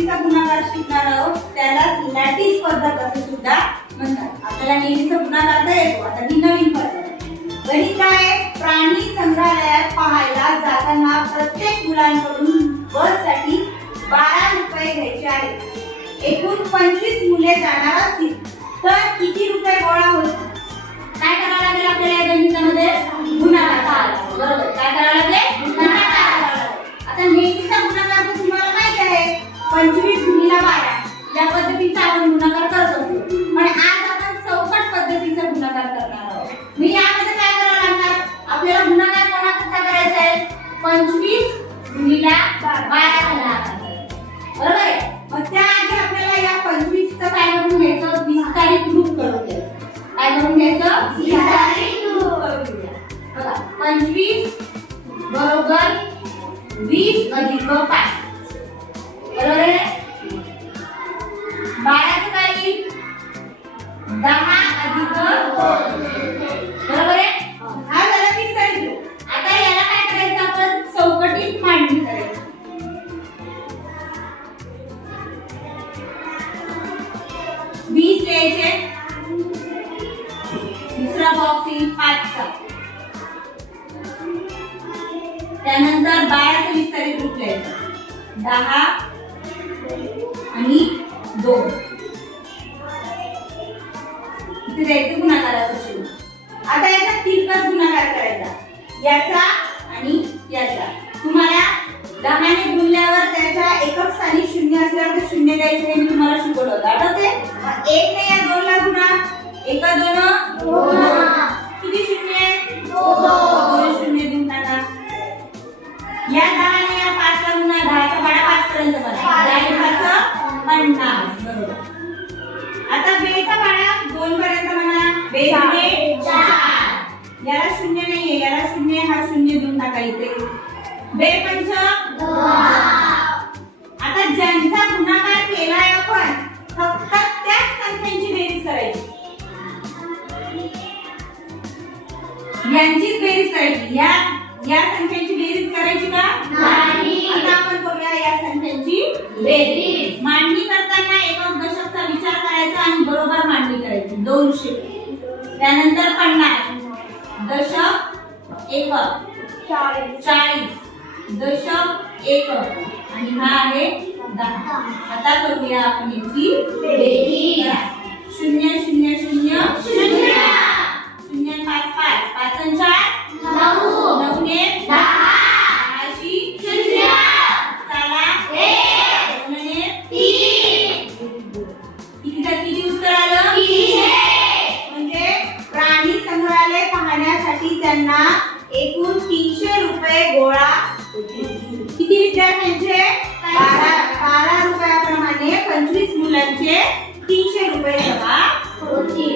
पद्धतीचा गुणाकार शिकणार आहोत, त्यालाच लॅटिस पद्धत असे सुद्धा म्हणतात. आपल्याला नेहमीचा गुणाकार तर येतो, आता ही नवीन पद्धत आहे. गणित काय? प्राणी संग्रहालयात पाहायला जाताना प्रत्येक मुलांकडून बससाठी 12 रुपये घ्यायचे आहेत. एकूण 25 मुले जाणार असतील तर किती रुपये गोळा होतील? काय करावं लागेल आपल्याला या गणितामध्ये? गुणाकार करावा. बरोबर, काय करावं लागेल? गुणाकार करावा लागेल. आता नेहमीचा गुणाकार तर तुम्हाला माहिती आहे, 25 गुणिले 12 या पद्धतीचा आपण गुणाकार करत असतो. पण आज आपण चौकट पद्धतीचा गुणाकार करणार आहोत. मी यामध्ये काय करावं लागणार? आपल्याला गुणाकार कसा करायचा आहे? 25 गुणिले 12 गुणाकार. बरोबर आहे? मग त्याआधी आपल्याला या 25 चं काय करून घ्यायचं? विस्तारित रूप करून घ्यायचं. काय करून घ्यायचं? विस्तारित रूप करून घ्यायचं. बघा, 25 बरोबर 20 अधिक 5. बरोबर आहे? 12 चं काय येईल? 10 अधिक 2. बरोबर आहे? हा झाला विस्तारित रूप. आता याला काय करायचं? आपण चौकटीत मांडणी करायची. 20 लिहायचे. दुसरा बॉक्स येईल 5 चा. त्यानंतर 12 चं विस्तारित रूप लिहायचं. 10 आणि 2. इथे द्यायचं गुणाकाराचं चिन्ह. आता याचा तिरकस गुणाकार करायचा, याचा आणि याचा. तुम्हाला 10 ने गुणल्यावर त्याच्या एकक स्थानी 0 असल्यावर ते 0 द्यायचं हे मी तुम्हाला शिकवलं होतं, आठवते? 1 ने या 2 ला गुणा. 1 2 2. किती शून्य? 2 शून्य देऊन टाका. या 10 ने या 5 ला गुणा. 10 चा पाढा 5 पर्यंत बना. 50. बरोबर. आता 2 चा पाढा 2 पर्यंत म्हणा. 2 गुणे 4. याला 0 नाहीये, याला 0, हा 0 देऊन टाका इथे. 2 पंच 10. आता ज्यांचा गुणाकार केलाय आपण फक्त त्याच संख्यांची बेरीज करायची. यांचीच बेरीज करायची. या संख्यांची बेरीज करायची का? नाही. आता आपण करूया या संख्यांची बेरीज. मांडणी करताना एकक दशकचा विचार करायचा आणि बरोबर मांडणी करायची. 200. त्यानंतर 50. दशक एकक 40. दशक एकक आणि हा आहे 10. आता करूया आपण याची बेरीज. 0 0 0 0. 0 5 5 5 4 9 9 ने 10 10शी 0. चला 1 2 ने 3. किती उत्तर आलं? 300. म्हणजे प्राणी संग्रहालय पाहण्यासाठी त्यांना एकूण 300 रुपये गोळा होतील. किती विद्यार्थ्यांचे? 12 रुपयाप्रमाणे 25 मुलांचे 300 रुपये जमा होतील.